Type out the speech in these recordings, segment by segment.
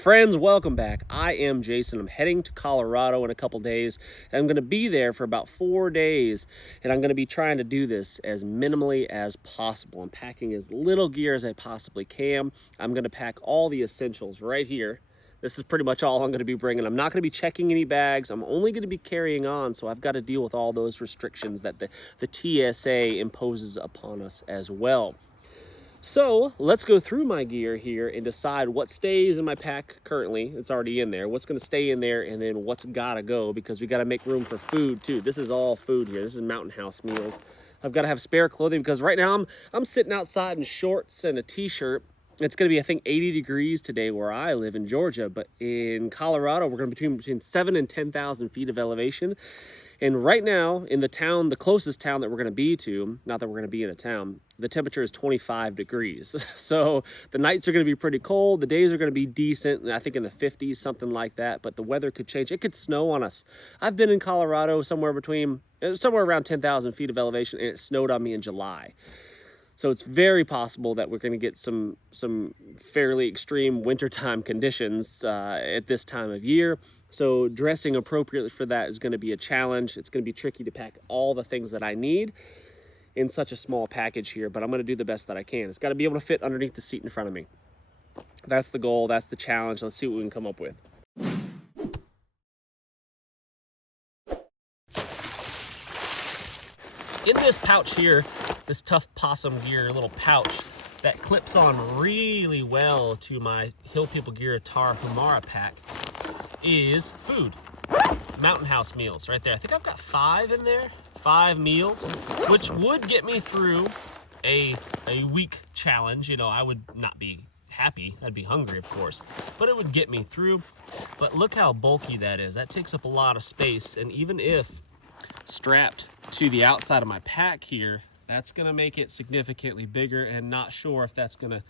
Friends, welcome back. I am Jason. I'm heading to Colorado in a couple days. I'm going to be there for about 4 days, and I'm going to be trying to do this as minimally as possible. I'm packing as little gear as I possibly can. I'm going to pack all the essentials right here. This is pretty much all I'm going to be bringing. I'm not going to be checking any bags. I'm only going to be carrying on, so I've got to deal with all those restrictions that the TSA imposes upon us as well. So let's go through my gear here and decide what stays in my pack currently. It's already in there. What's going to stay in there, and then what's got to go, because we got to make room for food too. This is all food here. This is Mountain House meals. I've got to have spare clothing because right now I'm sitting outside in shorts and a t-shirt. It's going to be, I think, 80 degrees today where I live in Georgia, but in Colorado we're going to be between 7,000 and 10,000 feet of elevation. And right now, in the town, the closest town that we're going to be to, not that we're going to be in a town, the temperature is 25 degrees. So the nights are going to be pretty cold. The days are going to be decent, I think in the 50s, something like that. But the weather could change. It could snow on us. I've been in Colorado somewhere around 10,000 feet of elevation, and it snowed on me in July. So it's very possible that we're going to get some fairly extreme wintertime conditions at this time of year. So dressing appropriately for that is going to be a challenge. It's going to be tricky to pack all the things that I need in such a small package here, but I'm going to do the best that I can. It's got to be able to fit underneath the seat in front of me. That's the goal. That's the challenge. Let's see what we can come up with. In this pouch here, this Tough Possum Gear little pouch that clips on really well to my Hill People Gear Tar Humara pack is food. Mountain House meals right there. I think I've got 5 in there, 5 meals, which would get me through a week challenge. You know, I would not be happy. I'd be hungry, of course, but it would get me through. But look how bulky that is. That takes up a lot of space, and even if strapped to the outside of my pack here, that's gonna make it significantly bigger, and not sure if that's gonna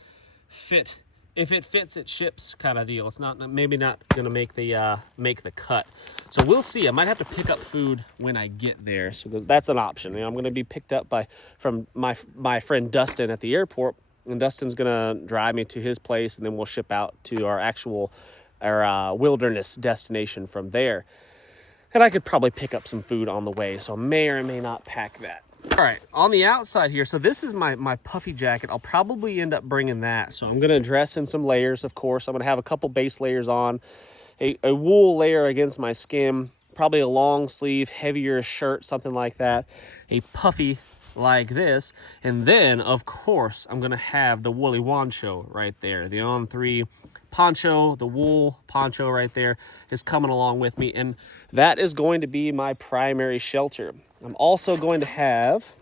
fit. If it fits, it ships kind of deal. It's maybe not gonna make the cut. So we'll see. I might have to pick up food when I get there. So that's an option. You know, I'm gonna be picked up from my friend Dustin at the airport, and Dustin's gonna drive me to his place, and then we'll ship out to our wilderness destination from there. And I could probably pick up some food on the way, so I may or may not pack that. All right, on the outside here, so this is my puffy jacket. I'll probably end up bringing that. So I'm gonna dress in some layers, of course. I'm gonna have a couple base layers on, a wool layer against my skin, probably a long sleeve, heavier shirt, something like that, a puffy like this, and then, of course, I'm gonna have the woolly wancho right there, the On3 poncho. The wool poncho right there is coming along with me, and that is going to be my primary shelter. I'm also going to have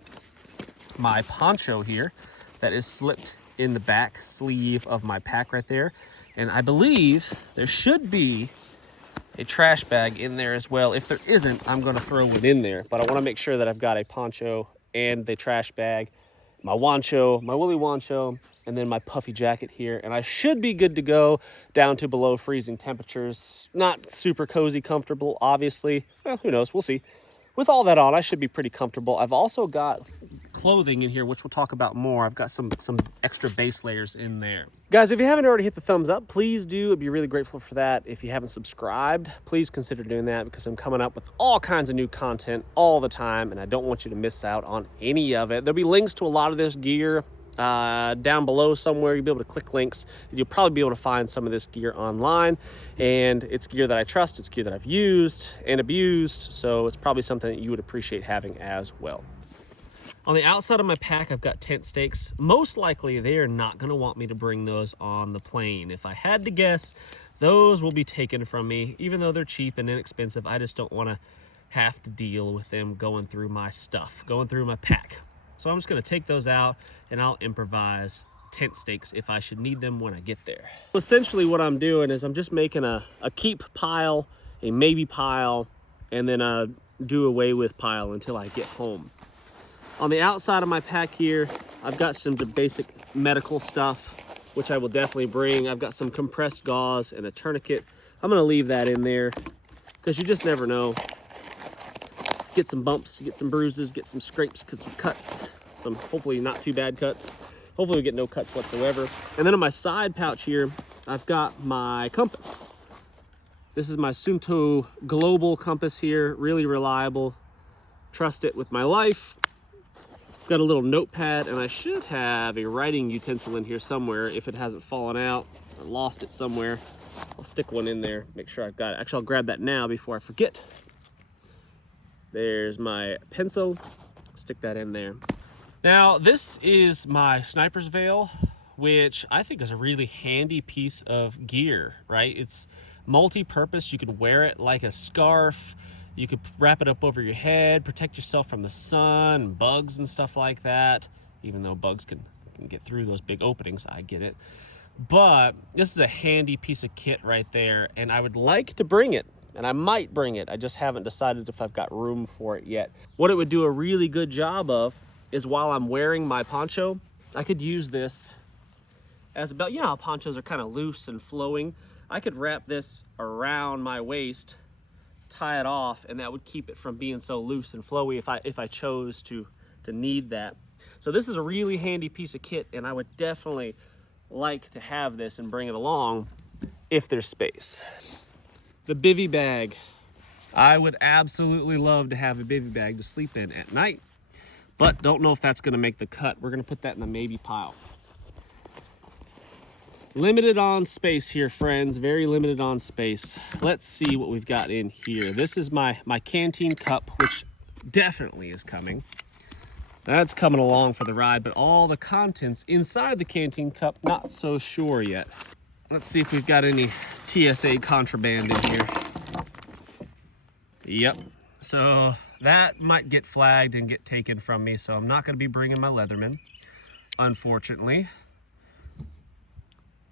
my poncho here that is slipped in the back sleeve of my pack right there, and I believe there should be a trash bag in there as well. If there isn't, I'm going to throw it in there, but I want to make sure that I've got a poncho and the trash bag, my wancho, my woolly wancho, and then my puffy jacket here, and I should be good to go down to below freezing temperatures. Not super cozy comfortable, obviously. Well, who knows? We'll see. With all that on, I should be pretty comfortable. I've also got clothing in here, which we'll talk about more. I've got some extra base layers in there. Guys, if you haven't already hit the thumbs up, please do. I'd be really grateful for that. If you haven't subscribed, please consider doing that, because I'm coming up with all kinds of new content all the time, and I don't want you to miss out on any of it. There'll be links to a lot of this gear down below somewhere. You'll be able to click links, and you'll probably be able to find some of this gear online, and it's gear that I trust. It's gear that I've used and abused, so it's probably something that you would appreciate having as well. On the outside of my pack, I've got tent stakes. Most likely they are not going to want me to bring those on the plane. If I had to guess, those will be taken from me. Even though they're cheap and inexpensive, I just don't want to have to deal with them going through my stuff, going through my pack. So I'm just going to take those out, and I'll improvise tent stakes if I should need them when I get there. Essentially what I'm doing is I'm just making a keep pile, a maybe pile, and then a do away with pile until I get home. On the outside of my pack here, I've got some basic medical stuff, which I will definitely bring. I've got some compressed gauze and a tourniquet. I'm going to leave that in there because you just never know. Get some bumps, get some bruises, get some scrapes, some cuts, some hopefully not too bad cuts. Hopefully we get no cuts whatsoever. And then on my side pouch here, I've got my compass. This is my Sunto Global compass here, really reliable. Trust it with my life. I've got a little notepad, and I should have a writing utensil in here somewhere if it hasn't fallen out or lost it somewhere. I'll stick one in there, make sure I've got it. Actually, I'll grab that now before I forget. There's my pencil, stick that in there. Now, this is my sniper's veil, which I think is a really handy piece of gear, right? It's multi-purpose. You can wear it like a scarf. You could wrap it up over your head, protect yourself from the sun and bugs and stuff like that. Even though bugs can get through those big openings, I get it. But this is a handy piece of kit right there, and I would like to bring it, and I might bring it. I just haven't decided if I've got room for it yet. What it would do a really good job of is while I'm wearing my poncho, I could use this as a belt. You know how ponchos are kind of loose and flowing? I could wrap this around my waist, tie it off, and that would keep it from being so loose and flowy if I chose to need that. So this is a really handy piece of kit, and I would definitely like to have this and bring it along if there's space. The bivy bag. I would absolutely love to have a bivy bag to sleep in at night, but don't know if that's gonna make the cut. We're gonna put that in the maybe pile. Limited on space here, friends, very limited on space. Let's see what we've got in here. This is my canteen cup, which definitely is coming. That's coming along for the ride, but all the contents inside the canteen cup, not so sure yet. Let's see if we've got any TSA contraband in here. Yep, so that might get flagged and get taken from me, so I'm not gonna be bringing my Leatherman, unfortunately.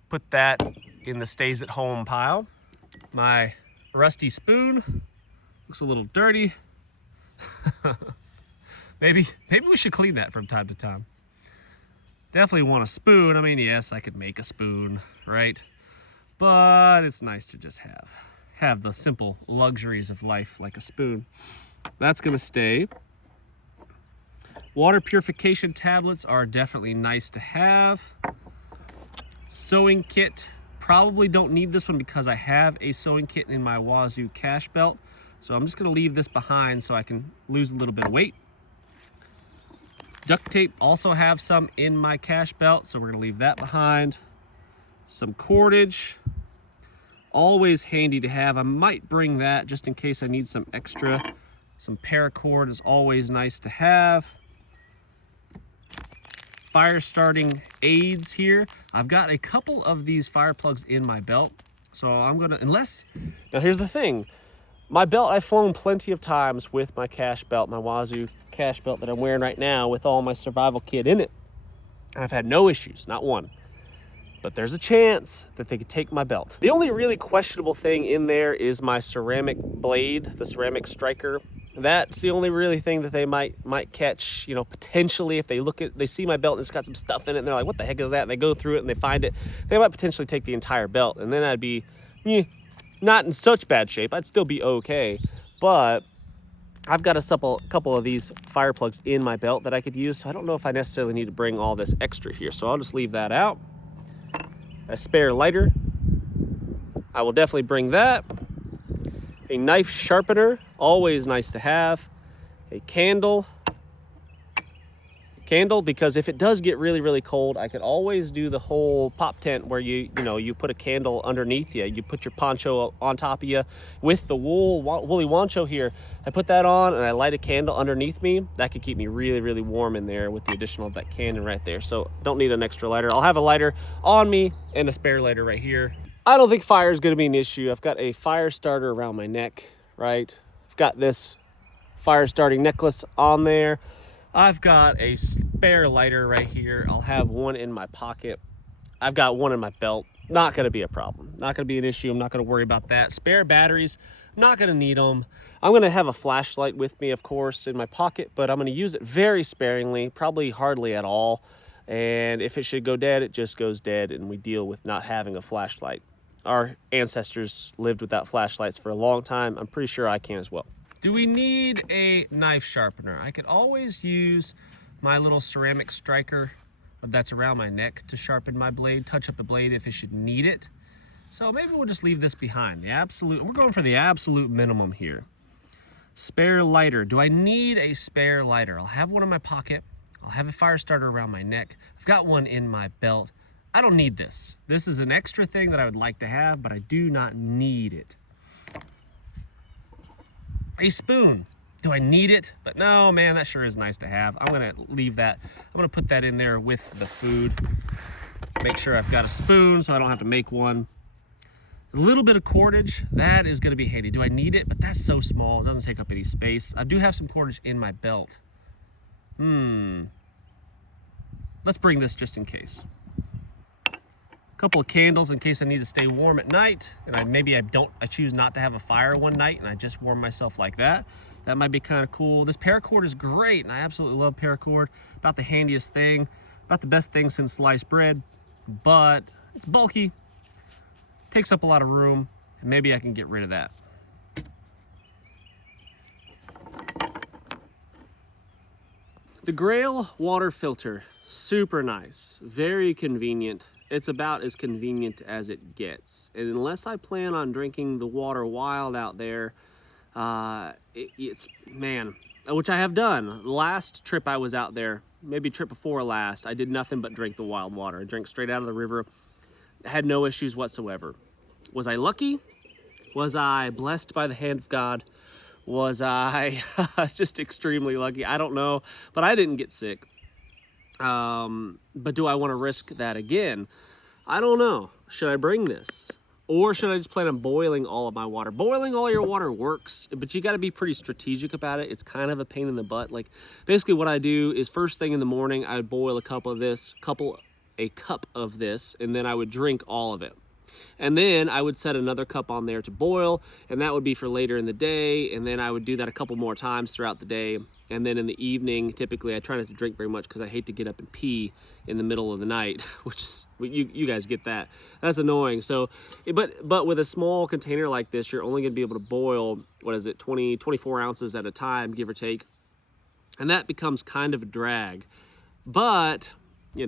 Put that in the stays at home pile. My rusty spoon looks a little dirty. maybe we should clean that from time to time. Definitely want a spoon. I mean, yes, I could make a spoon, right? But it's nice to just have the simple luxuries of life like a spoon. That's gonna stay. Water purification tablets are definitely nice to have. Sewing kit, probably don't need this one because I have a sewing kit in my Wazoo cash belt. So I'm just gonna leave this behind so I can lose a little bit of weight. Duct tape, also have some in my cash belt, so we're gonna leave that behind. Some cordage, always handy to have. I might bring that just in case I need some extra. Some paracord is always nice to have. Fire starting aids here. I've got a couple of these fire plugs in my belt. So I'm gonna, now here's the thing. My belt, I've flown plenty of times with my cash belt, my Wazoo cash belt that I'm wearing right now with all my survival kit in it. And I've had no issues, not one. But there's a chance that they could take my belt. The only really questionable thing in there is my ceramic blade, the ceramic striker. That's the only really thing that they might catch, you know, potentially if they see my belt and it's got some stuff in it and they're like, what the heck is that? And they go through it and they find it. They might potentially take the entire belt, and then I'd be not in such bad shape. I'd still be okay, but I've got a couple of these fire plugs in my belt that I could use, so I don't know if I necessarily need to bring all this extra here, so I'll just leave that out. A spare lighter, I will definitely bring that. A knife sharpener, always nice to have. A candle, because if it does get really, really cold, I could always do the whole pop tent where you put a candle underneath you. You put your poncho on top of you with the woolly wancho here. I put that on and I light a candle underneath me. That could keep me really, really warm in there with the addition of that cannon right there. So don't need an extra lighter. I'll have a lighter on me and a spare lighter right here. I don't think fire is going to be an issue. I've got a fire starter around my neck, right? I've got this fire starting necklace on there. I've got a spare lighter right here. I'll have one in my pocket. I've got one in my belt. Not going to be a problem. Not going to be an issue. I'm not going to worry about that. Spare batteries, not going to need them. I'm going to have a flashlight with me, of course, in my pocket, but I'm going to use it very sparingly, probably hardly at all. And if it should go dead, it just goes dead, and we deal with not having a flashlight. Our ancestors lived without flashlights for a long time. I'm pretty sure I can as well. Do we need a knife sharpener? I could always use my little ceramic striker that's around my neck to sharpen my blade, touch up the blade if it should need it. So maybe we'll just leave this behind. We're going for the absolute minimum here. Spare lighter. Do I need a spare lighter? I'll have one in my pocket. I'll have a fire starter around my neck. I've got one in my belt. I don't need this. This is an extra thing that I would like to have, but I do not need it. A spoon. Do I need it? But no, man, that sure is nice to have. I'm gonna leave that. I'm gonna put that in there with the food. Make sure I've got a spoon so I don't have to make one. A little bit of cordage, that is gonna be handy. Do I need it? But that's so small, it doesn't take up any space. I do have some cordage in my belt. Let's bring this just in case. A couple of candles in case I need to stay warm at night, and I choose not to have a fire one night and I just warm myself like that. That might be kind of cool. This paracord is great, and I absolutely love paracord. About the handiest thing, about the best thing since sliced bread, but it's bulky, takes up a lot of room, and maybe I can get rid of that. The Grail water filter, super nice, very convenient. It's about as convenient as it gets. And unless I plan on drinking the water wild out there, which I have done. Last trip I was out there, maybe trip before last, I did nothing but drink the wild water. I drank straight out of the river, had no issues whatsoever. Was I lucky? Was I blessed by the hand of God? Was I just extremely lucky? I don't know, but I didn't get sick. But do I want to risk that again? I don't know. Should I bring this? Or should I just plan on boiling all of my water? Boiling all your water works, but you got to be pretty strategic about it. It's kind of a pain in the butt. Like, basically what I do is first thing in the morning, I would boil a cup of this, and then I would drink all of it. And then I would set another cup on there to boil, and that would be for later in the day. And then I would do that a couple more times throughout the day. And then in the evening, typically I try not to drink very much because I hate to get up and pee in the middle of the night, which is, you guys get that. That's annoying. So, but with a small container like this, you're only gonna be able to boil, 24 ounces at a time, give or take. And that becomes kind of a drag. But, I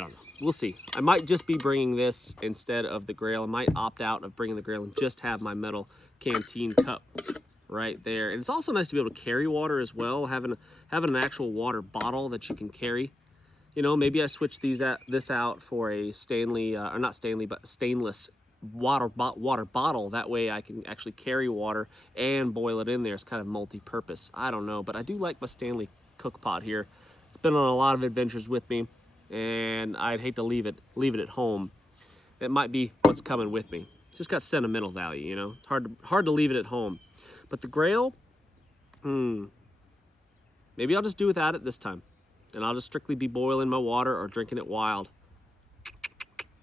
don't know. We'll see. I might just be bringing this instead of the Grail. I might opt out of bringing the Grail and just have my metal canteen cup right there. And it's also nice to be able to carry water as well, having an actual water bottle that you can carry. Maybe I switch this out for a stainless water bottle. That way I can actually carry water and boil it in there. It's kind of multi-purpose. I don't know, but I do like my Stanley cook pot here. It's been on a lot of adventures with me, and I'd hate to leave it at home. It might be what's coming with me. It's just got sentimental value, It's hard to leave it at home. But the Grail, maybe I'll just do without it this time. And I'll just strictly be boiling my water or drinking it wild.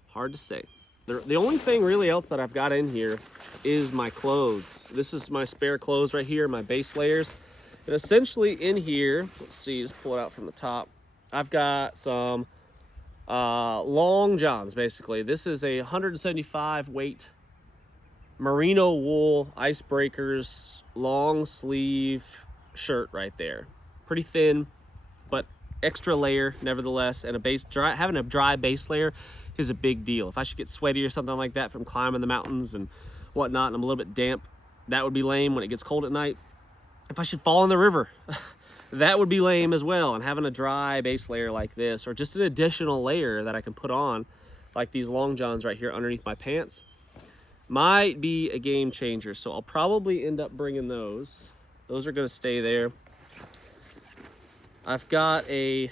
Hard to say. The only thing really else that I've got in here is my clothes. This is my spare clothes right here, my base layers. And essentially in here, let's see, just pull it out from the top. I've got some long johns, basically. This is a 175 weight merino wool icebreakers long sleeve shirt right there. Pretty thin, but extra layer nevertheless, and having a dry base layer is a big deal. If I should get sweaty or something like that from climbing the mountains and whatnot, and I'm a little bit damp, that would be lame when it gets cold at night. If I should fall in the river, that would be lame as well. And having a dry base layer like this, or just an additional layer that I can put on, like these long johns right here underneath my pants, might be a game changer. So I'll probably end up bringing those. Those are going to stay there. I've got a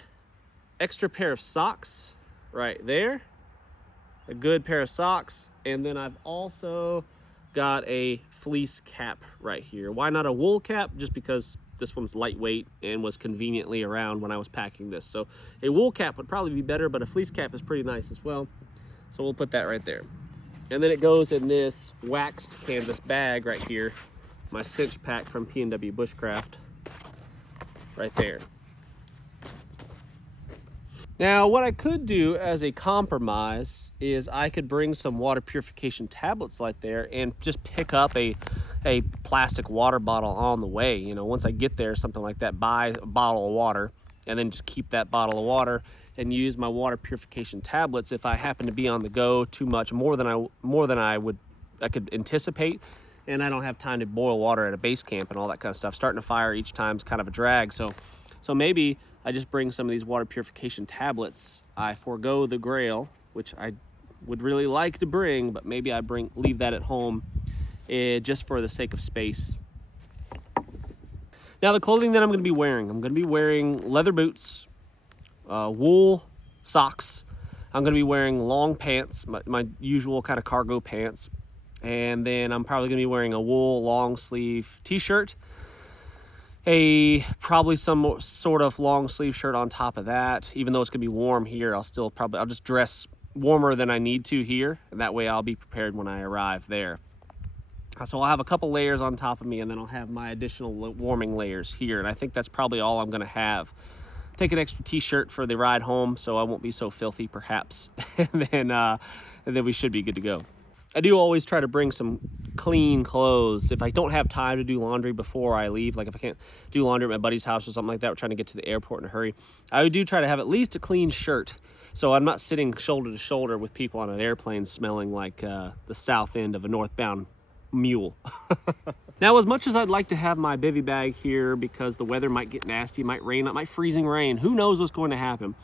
extra pair of socks right there, a good pair of socks, and then I've also got a fleece cap right here. Why not a wool cap? Just because this one's lightweight and was conveniently around when I was packing this. So a wool cap would probably be better, but a fleece cap is pretty nice as well. So we'll put that right there. And then it goes in this waxed canvas bag right here, my cinch pack from P&W Bushcraft right there. Now, what I could do as a compromise is I could bring some water purification tablets right there and just pick up a plastic water bottle on the way. Once I get there, something like that, buy a bottle of water and then just keep that bottle of water and use my water purification tablets if I happen to be on the go too much, more than I could anticipate, and I don't have time to boil water at a base camp and all that kind of stuff. Starting a fire each time is kind of a drag. So maybe I just bring some of these water purification tablets. I forego the Grail, which I would really like to bring, but maybe I leave that at home just for the sake of space. Now the clothing that I'm going to be wearing leather boots, wool socks. I'm going to be wearing long pants, my usual kind of cargo pants. And then I'm probably going to be wearing a wool long sleeve t-shirt, probably some sort of long sleeve shirt on top of that. Even though it's going to be warm here, I'll just dress warmer than I need to here, and that way I'll be prepared when I arrive there. So I'll have a couple layers on top of me, and then I'll have my additional warming layers here, and I think that's probably all I'm going to have. Take an extra t-shirt for the ride home so I won't be so filthy, perhaps, and then we should be good to go. I do always try to bring some clean clothes. If I don't have time to do laundry before I leave, like if I can't do laundry at my buddy's house or something like that, we're trying to get to the airport in a hurry, I do try to have at least a clean shirt, so I'm not sitting shoulder to shoulder with people on an airplane smelling like the south end of a northbound mule. Now, as much as I'd like to have my bivy bag here because the weather might get nasty, it might rain, it might freezing rain, who knows what's going to happen.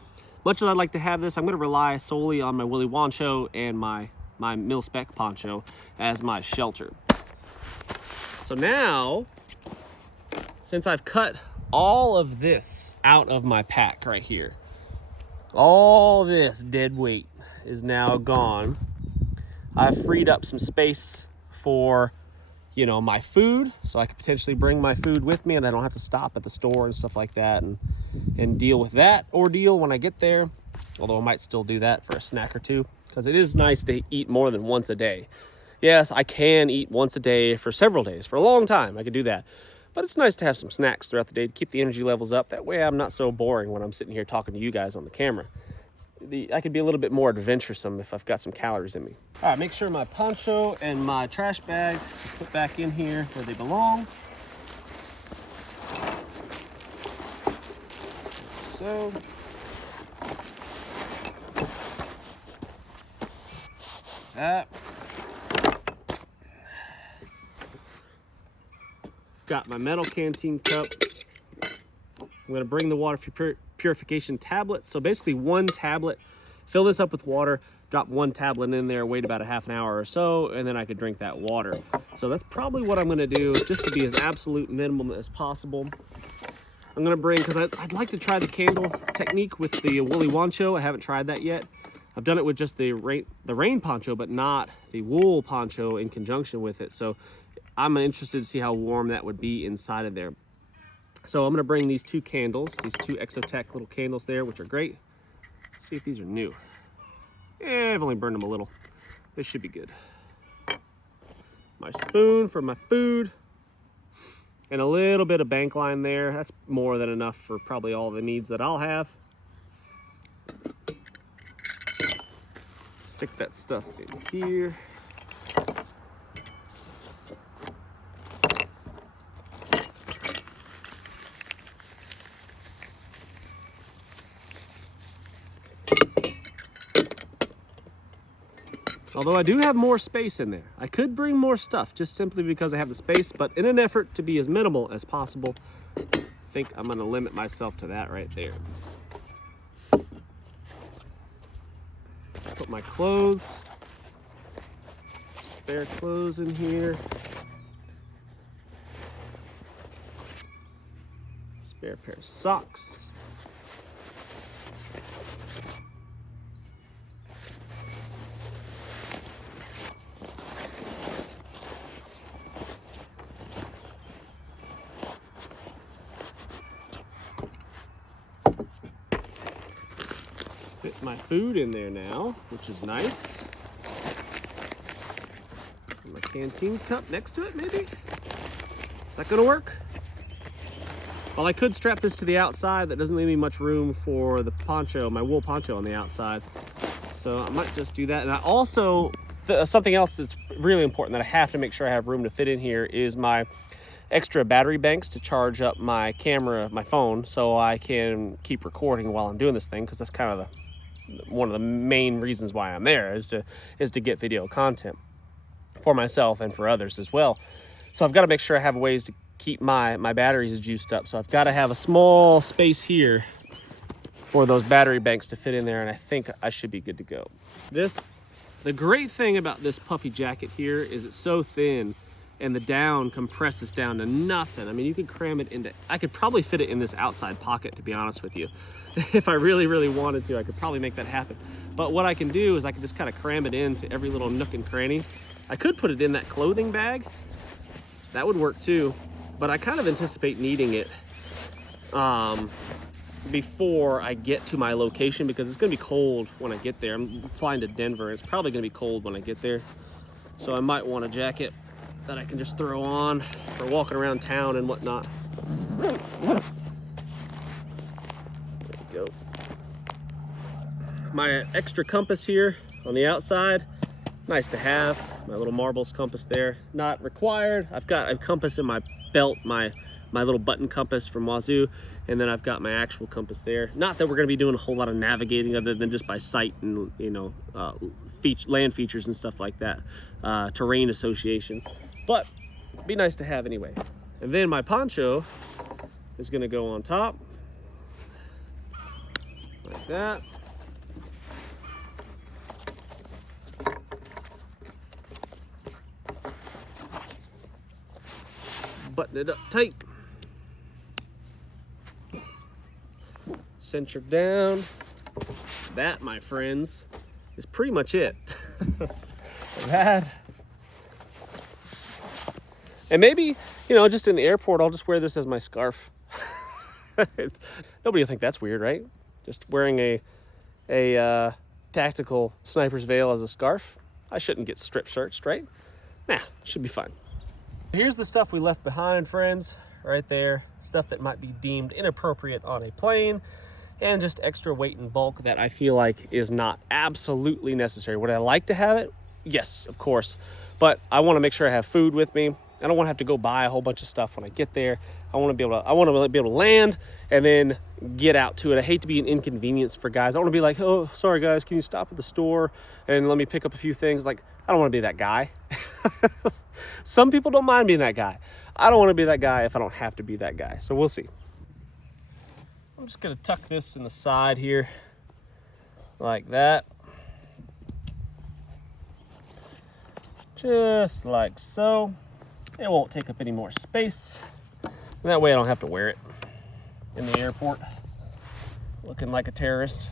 Much as I'd like to have this, I'm going to rely solely on my Willy Wancho and my mil-spec poncho as my shelter. So now, since I've cut all of this out of my pack right here, all this dead weight is now gone. I've freed up some space for, my food, so I could potentially bring my food with me and I don't have to stop at the store and stuff like that and deal with that ordeal when I get there. Although I might still do that for a snack or two, because it is nice to eat more than once a day. Yes, I can eat once a day for several days. For a long time, I could do that. But it's nice to have some snacks throughout the day to keep the energy levels up. That way I'm not so boring when I'm sitting here talking to you guys on the camera. I could be a little bit more adventuresome if I've got some calories in me. All right, make sure my poncho and my trash bag are put back in here where they belong. So. That. Got my metal canteen cup. I'm going to bring the water purification tablet. So basically one tablet, fill this up with water, drop one tablet in there, wait about a half an hour or so, and then I could drink that water. So that's probably what I'm going to do, just to be as absolute minimum as possible. I'm going to bring, because I'd like to try the candle technique with the Willy Wancho. I haven't tried that yet. I've done it with just the rain poncho, but not the wool poncho in conjunction with it. So I'm interested to see how warm that would be inside of there. So I'm going to bring these two candles, these two Exotech little candles there, which are great. Let's see if these are new. Yeah, I've only burned them a little. This should be good. My spoon for my food. And a little bit of bank line there. That's more than enough for probably all the needs that I'll have. Stick that stuff in here. Although I do have more space in there. I could bring more stuff just simply because I have the space, but in an effort to be as minimal as possible, I think I'm gonna limit myself to that right there. Put my clothes, spare clothes in here. Spare pair of socks. Fit my food in there now, which is nice. Put my canteen cup next to it, maybe? Is that gonna work? Well, I could strap this to the outside. That doesn't leave me much room for the poncho, my wool poncho on the outside. So I might just do that. And I also, something else that's really important that I have to make sure I have room to fit in here is my extra battery banks to charge up my camera, my phone, so I can keep recording while I'm doing this thing, because that's kind of one of the main reasons why I'm there, is to get video content for myself and for others as well. So I've got to make sure I have ways to keep my batteries juiced up. So I've got to have a small space here for those battery banks to fit in there, and I think I should be good to go. The great thing about this puffy jacket here is it's so thin, and the down compresses down to nothing. I mean, you could cram it into, I could probably fit it in this outside pocket, to be honest with you. If I really wanted to, I could probably make that happen. But what I can do is I can just kind of cram it into every little nook and cranny. I could put it in that clothing bag. That would work too. But I kind of anticipate needing it before I get to my location, because it's gonna be cold when I get there. I'm flying to Denver. It's probably gonna be cold when I get there. So I might want a jacket that I can just throw on for walking around town and whatnot. There we go. My extra compass here on the outside, nice to have. My little marbles compass there, not required. I've got a compass in my belt, my little button compass from Wazoo, and then I've got my actual compass there. Not that we're gonna be doing a whole lot of navigating other than just by sight and, you know, land features and stuff like that, terrain association, but it'd be nice to have anyway. And then my poncho is gonna go on top, like that. Button it up tight. Center down. That, my friends, is pretty much it. That. And maybe, you know, just in the airport, I'll just wear this as my scarf. Nobody will think that's weird, right? Just wearing a tactical sniper's veil as a scarf. I shouldn't get strip searched, right? Nah, should be fine. Here's the stuff we left behind, friends, right there. Stuff that might be deemed inappropriate on a plane, and just extra weight and bulk that I feel like is not absolutely necessary. Would I like to have it? Yes, of course. But I want to make sure I have food with me. I don't want to have to go buy a whole bunch of stuff when I get there. I want to be able to land and then get out to it. I hate to be an inconvenience for guys. I want to be like, oh, sorry guys, can you stop at the store and let me pick up a few things? Like, I don't want to be that guy. Some people don't mind being that guy. I don't want to be that guy if I don't have to be that guy. So we'll see. I'm just going to tuck this in the side here like that. Just like so. It won't take up any more space. And that way I don't have to wear it in the airport looking like a terrorist.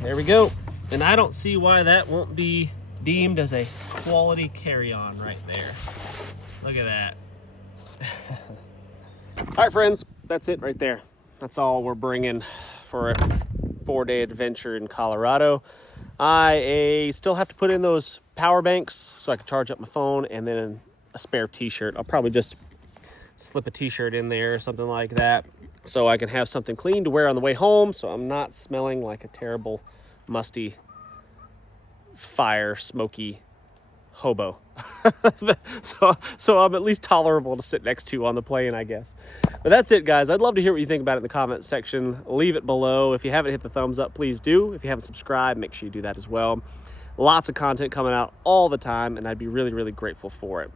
There we go. And I don't see why that won't be deemed as a quality carry-on right there. Look at that. All right, friends, that's it right there. That's all we're bringing for a 4-day adventure in Colorado. I still have to put in those power banks so I can charge up my phone, and then a spare t-shirt. I'll probably just slip a t-shirt in there or something like that so I can have something clean to wear on the way home, so I'm not smelling like a terrible, musty, fire, smoky hobo. so I'm at least tolerable to sit next to on the plane, I guess. But that's it, guys. I'd love to hear what you think about it in the comment section. Leave it below. If you haven't hit the thumbs up, please do. If you haven't subscribed, make sure you do that as well. Lots of content coming out all the time, and I'd be really, really grateful for it.